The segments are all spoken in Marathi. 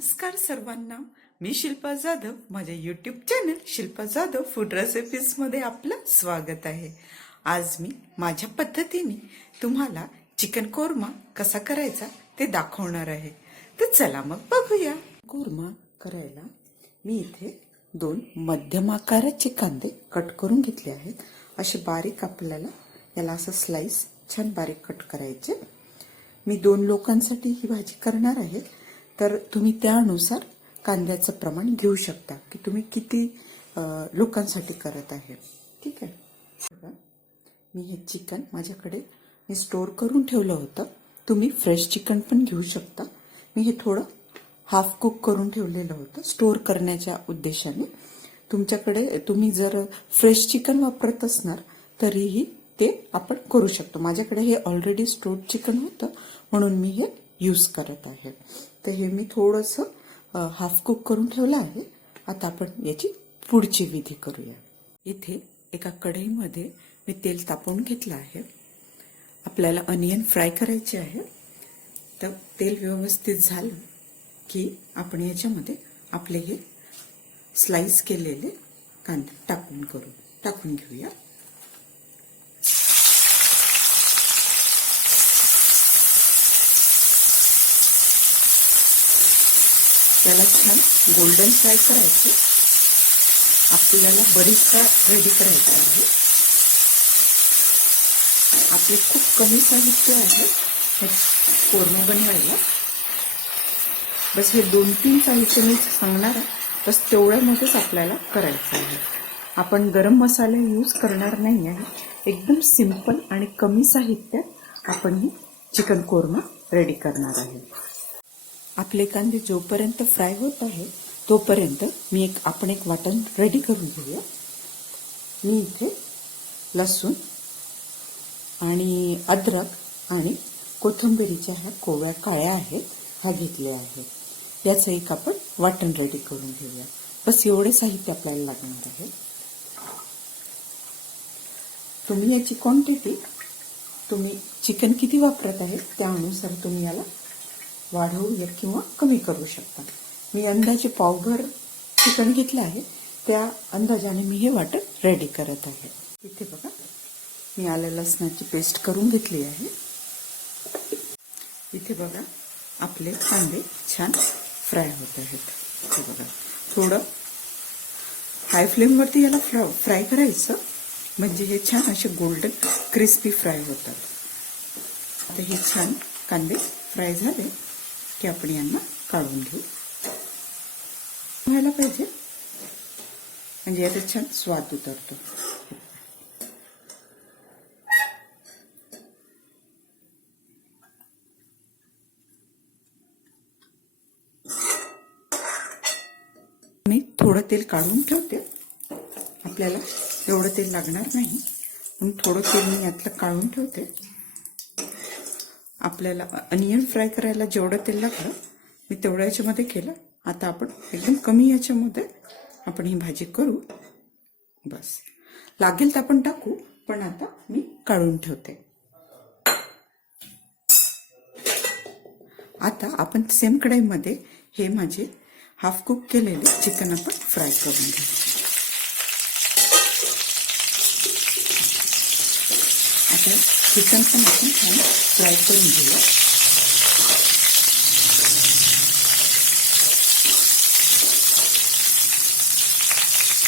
नमस्कार सर्वांना. मी शिल्पा जाधव. माझ्या YouTube channel Shilpa Jadhav food रेसिपीजमध्ये आपलं स्वागत आहे. आज मी माझ्या पद्धतीने तुम्हाला चिकन कोरमा कसा करायचा ते दाखवणार आहे. तर चला मग बघूया. कोरमा करायला मी इथे दोन मध्यम आकाराचे कांदे कट करून घेतले आहेत. असे बारीक आपल्याला याला असं स्लाइस छान बारीक कट करायचे. मी दोन लोकांसाठी ही भाजी करणार आहे. तर तुम्ही त्यानुसार कांद्याचं प्रमाण घेऊ शकता की तुम्ही किती लोकांसाठी करत आहे. ठीक आहे? मी हे चिकन माझ्याकडे मी स्टोअर करून ठेवलं होतं. तुम्ही फ्रेश चिकन पण घेऊ शकता. मी हे थोडं हाफ कुक करून ठेवलेलं होतं स्टोअर करण्याच्या उद्देशाने. तुमच्याकडे तुम्ही जर फ्रेश चिकन वापरत असणार तरीही ते आपण करू शकतो. माझ्याकडे हे ऑलरेडी स्टोअर चिकन होतं म्हणून मी हे यूज करत आहे. तर हे मी थोडंसं हाफ कुक करून ठेवलं आहे. आता आपण याची पुढची विधी करूया. इथे एका कढईमध्ये मी तेल तापवून घेतलं आहे. आपल्याला अनियन फ्राय करायचे आहे. तर तेल व्यवस्थित झालं की आपण याच्यामध्ये आपले हे स्लाइस केलेले कांदे टाकून करू टाकून घेऊया. त्याला छान गोल्डन फ्राय करायचे. आपल्याला बरीचसा रेडी करायचा आहे. आपले खूप कमी साहित्य आहे. हे कोरमा बनवायला. बस हे दोन तीन साहित्य मी सांगणार आहे. बस तेवढ्यामध्येच आपल्याला करायचं आहे. आपण गरम मसाले यूज करणार नाही आहे. एकदम सिंपल आणि कमी साहित्यात आपण ही चिकन कोरमा रेडी करणार आहे. आपले कांदे जोपर्यंत फ्राय होत आहे तोपर्यंत मी एक आपण एक वाटण रेडी करून घेऊया. मी इथे लसूण आणि अद्रक आणि कोथिंबिरीच्या ह्या कोव्या काळ्या आहेत हा घेतल्या आहेत. याचं एक आपण वाटण रेडी करून घेऊया. बस एवढे साहित्य आपल्याला लागणार आहे. तुम्ही याची क्वांटिटी तुम्ही चिकन किती वापरत आहे त्यानुसार तुम्ही याला वाढवू किंवा कमी करू शकता मी अंदाजे पावभर चिकन घेतलं आहे. त्या अंदाजाने मी हे वाटण रेडी करत आहे. इथे बघा मी आल्या लसणाची पेस्ट करून घेतली आहे. इथे बघा आपले कांदे छान फ्राय होत आहेत. हे बघा थोडं हाय फ्लेमवरती याला फ्रा फ्राय करायचं. म्हणजे हे छान असे गोल्डन क्रिस्पी फ्राय होतात. आता हे छान कांदे फ्राय झाले. की आपण यांना काढून घेऊ. व्हायला पाहिजे. म्हणजे याचा छान स्वाद उतरतो. मी थोडं तेल काढून ठेवते. आपल्याला एवढं तेल लागणार नाही. म्हणून थोडं तेल मी यातलं काढून ठेवते. आपल्याला अनियन फ्राय करायला जेवढं तेल लागलं मी तेवढ्या याच्यामध्ये केलं. आता आपण एकदम कमी याच्यामध्ये आपण ही भाजी करू. बस. लागेल तर आपण टाकू पण आता मी काढून ठेवते. आता आपण सेम कढईमध्ये हे माझे हाफ कुक केलेले चिकन आपण फ्राय करून घेऊ. आता चिकन पण आपण छान. फ्राय करून घेऊया.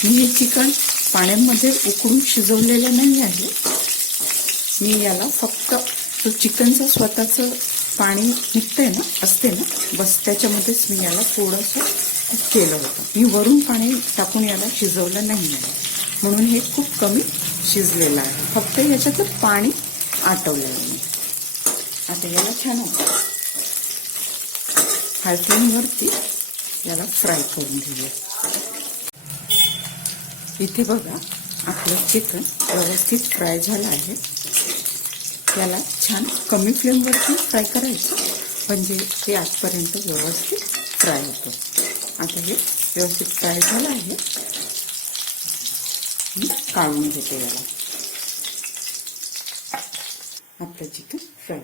मी हे चिकन पाण्यामध्ये उकळून शिजवलेलं नाही आहे. मी याला फक्त जो चिकनचं स्वतःचं पाणी निघतंय ना असते ना बस त्याच्यामध्येच मी याला थोडंसं कुक केलं होतं. मी वरून पाणी टाकून याला शिजवलं नाही आहे. म्हणून हे खूप कमी शिजलेलं आहे. फक्त याच्यातलं पाणी आटवलं आहे. मी आता याला छान होतं. हाय फ्लेमवरती याला फ्राय करून घेऊया. इथे बघा आपलं चिकन व्यवस्थित फ्राय झालं आहे. याला छान कमी फ्लेमवरती फ्राय करायचं म्हणजे ते आजपर्यंत व्यवस्थित फ्राय होतं. आता हे व्यवस्थित फ्राय झालं आहे. काढून घेते याला. आता चिकन फ्राय.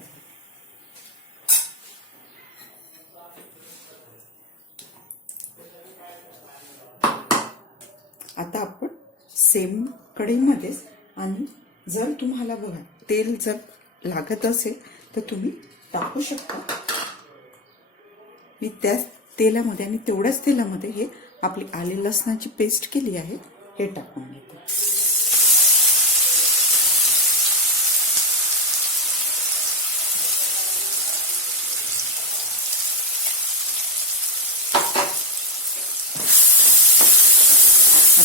आता आपण सेम कढईमध्येच आणि जर तुम्हाला बघा तेल जर लागत असेल तर तुम्ही टाकू शकता. मी त्याच तेलामध्ये आणि तेवढ्याच तेलामध्ये हे आपली आले लसणाची पेस्ट केली आहे हे टाकून घेते.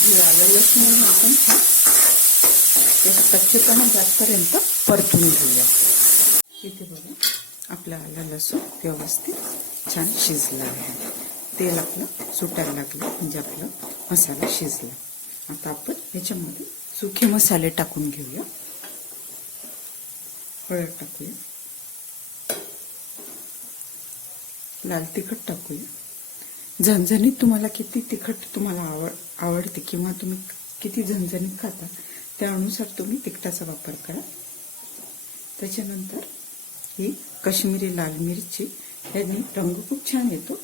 आपली लसूण म्हणून आपण छान त्याचा कच्चेपणा जातपर्यंत परतून घेऊया. इथे बघा आपला आला लसूण व्यवस्थित छान शिजला आहे. तेल आपलं सुटायला लागलं म्हणजे आपलं मसाला शिजला. आता आपण याच्यामध्ये सुखे मसाले टाकून घेऊया. हळद टाकूया. लाल तिखट टाकूया. झणझणीत तुम्हाला किती तिखट तुम्हाला आवड आवडते किंवा तुम्ही किती झणझणीत खाता त्यानुसार तुम्ही तिखटाचा वापर करा. त्याच्यानंतर ही कश्मीरी लाल मिरची याने रंग खूप छान येतो.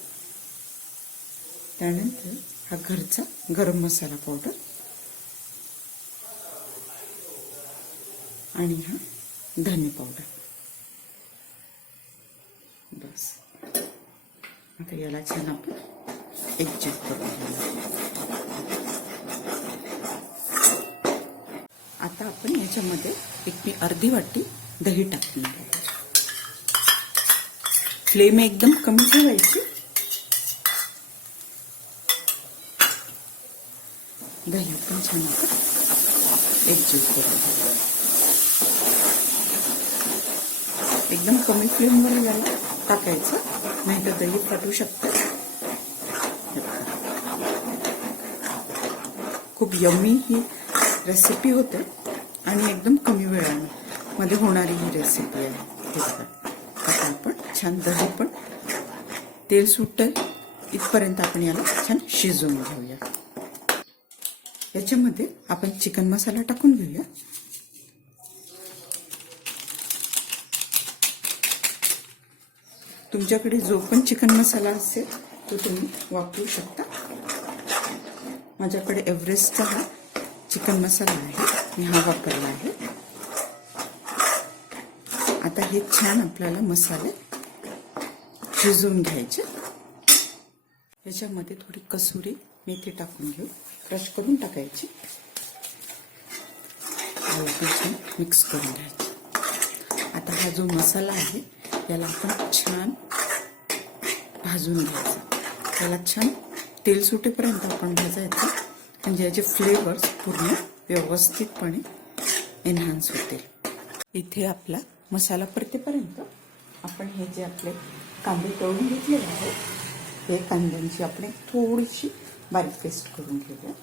त्यानंतर हा घरचा गरम मसाला पावडर आणि हा धने पावडर. बस. आता याला छान आपण एकजीव करून आता आपण याच्यामध्ये एक मी अर्धी वाटी दही टाकणार आहे फ्लेम एकदम कमी ठेवायची. दही आपण छान एकजीव करून एकदम कमी फ्लेमवर याला टाकायचं नाही तर दही फाटू शकतं. खूप यम्मी ही रेसिपी होते आणि एकदम कमी वेळाने मध्ये होणारी ही रेसिपी आहे. हे बघा. आता आपण छान दही पण तेल सुटेल इथपर्यंत आपण याला छान शिजवून घेऊया. याच्यामध्ये आपण चिकन मसाला टाकून घेऊया. तुमच्याकडे जो पण चिकन मसाला असेल तो तुम्ही वापरू शकता. माझ्याकडे एव्हरेस्टचा हा चिकन मसाला आहे. मी हा वापरला आहे. आता हे छान आपल्याला मसाले शिजवून घ्यायचे. याच्यामध्ये थोडी कसुरी मेथी टाकून घेऊ. क्रश करून टाकायची. छान मिक्स करून घ्यायची. आता हा जो मसाला आहे याला आपण छान भाजून घ्यायचा. याला छान तेल सुटेपर्यंत आपण भाजायचं. म्हणजे याचे फ्लेवर्स पूर्ण व्यवस्थितपणे एन्हान्स होतील. इथे आपला मसाला परतेपर्यंत आपण हे जे आपले कांदे तळून घेतलेले आहेत हे कांद्यांची आपण थोडीशी बारीक पेस्ट करून घेऊया.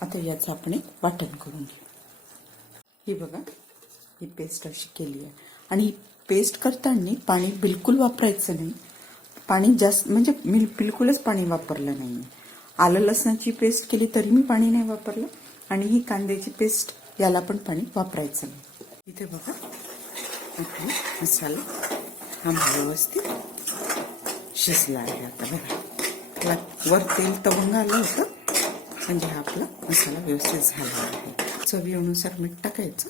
आता याचं आपण एक वाटण करून घेऊ. ही बघा. ही पेस्ट अशी केली आहे. आणि ही पेस्ट करताना पाणी बिलकुल वापरायचं नाही. पाणी जास्त म्हणजे मी बिलकुलच पाणी वापरलं नाही आलं लसणाची पेस्ट केली तरी मी पाणी नाही वापरलं. आणि ही कांद्याची पेस्ट याला पण पाणी वापरायचं नाही. इथे बघा. आपला मसाला. हा व्यवस्थित शिजला आहे आता बघा. त्याला वर तेल तवंग आलं होतं. म्हणजे हा आपला मसाला व्यवस्थित झाला आहे. चवीनुसार मीठ टाकायचं.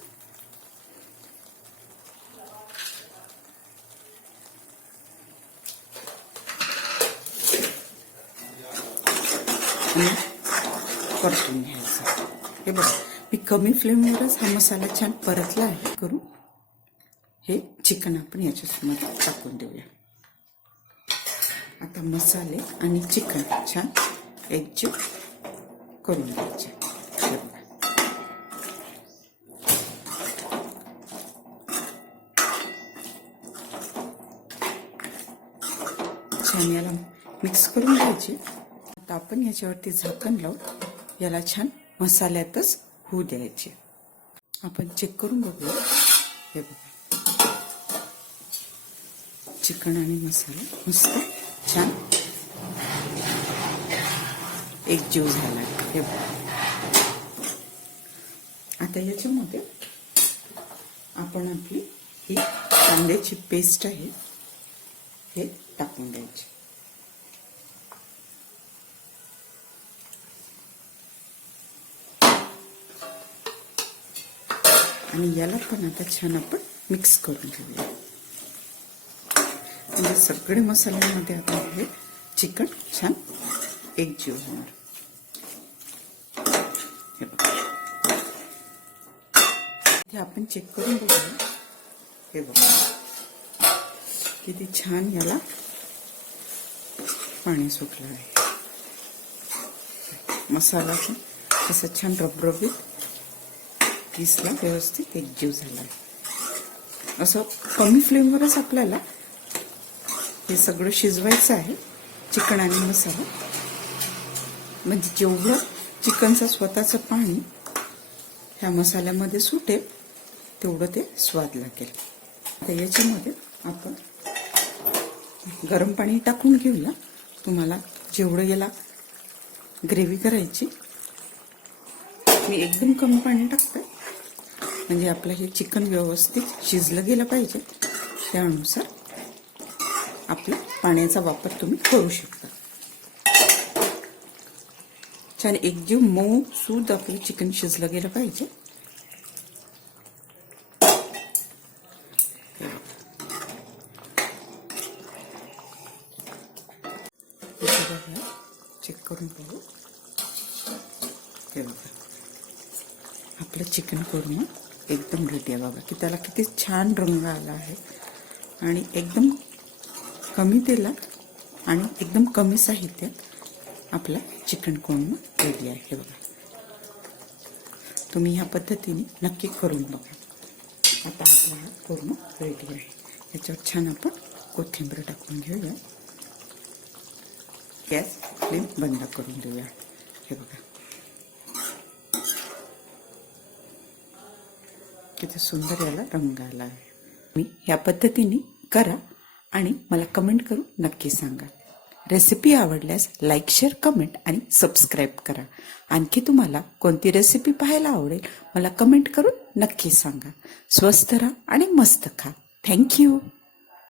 आणि परतून घ्यायचं. हे बघा मी कमी फ्लेमवरच हा मसाला छान परतला आहे. करू. हे चिकन आपण याच्यासमोर टाकून देऊया. आता मसाले आणि चिकन छान एकजीव करून घ्यायचे. छान याला मिक्स करून घ्यायचे. तर आपण याच्यावरती झाकण लावून याला छान मसाल्यातच होऊ द्यायचे. आपण चेक करून बघूया. हे बघा. चिकन आणि मसाला मस्त छान. एक जीव झाला. हे बघा. आता याच्यामध्ये आपण आपली ही कांद्याची पेस्ट आहे हे टाकून द्यायची. छान आपण मिक्स करून घेऊया. मसाल्यांमध्ये आता चिकन छान एकजीव होणार. हे आपण चेक किती छान मसाला छान रबरबीत पिसला व्यवस्थित एकजीव झाला. आहे असं कमी फ्लेमवरच आपल्याला हे सगळं शिजवायचं आहे चिकन आणि मसाला. म्हणजे जेवढं चिकनचं स्वतःचं पाणी ह्या मसाल्यामध्ये सुटेल तेवढं ते स्वाद लागेल. आता याच्यामध्ये आपण गरम पाणी टाकून घेऊया. तुम्हाला जेवढं याला ग्रेव्ही करायची मी एकदम कमी पाणी टाकते. म्हणजे आपलं हे चिकन व्यवस्थित शिजलं गेलं पाहिजे. त्यानुसार आपला पाण्याचा वापर तुम्ही करू शकता. छान एकजीव मऊ सूद आपलं चिकन शिजलं गेलं पाहिजे इथे बघा चेक करून बघू हे बघा आपलं चिकन कोरमा एकदम रेडी आहे बघा की त्याला किती छान रंग आला आहे. आणि एकदम कमी तेलात आणि एकदम कमी साहित्यात आपला चिकन कोण रेडी आहे. हे बघा. तुम्ही ह्या पद्धतीने नक्की करून बघा. आता आपला हा कोरमा रेडी आहे. याच्यावर छान आपण कोथिंबीर टाकून घेऊया. गॅस फ्लेम बंद करून देऊया. हे बघा. किती सुंदर याला रंग आला आहे. मी या पद्धतीने करा आणि मला कमेंट करून नक्की सांगा. रेसिपी आवडल्यास लाईक शेअर कमेंट आणि सबस्क्राईब करा. आणखी तुम्हाला कोणती रेसिपी पाहायला आवडेल मला कमेंट करून नक्की सांगा. स्वस्त राहा आणि मस्त खा. थँक्यू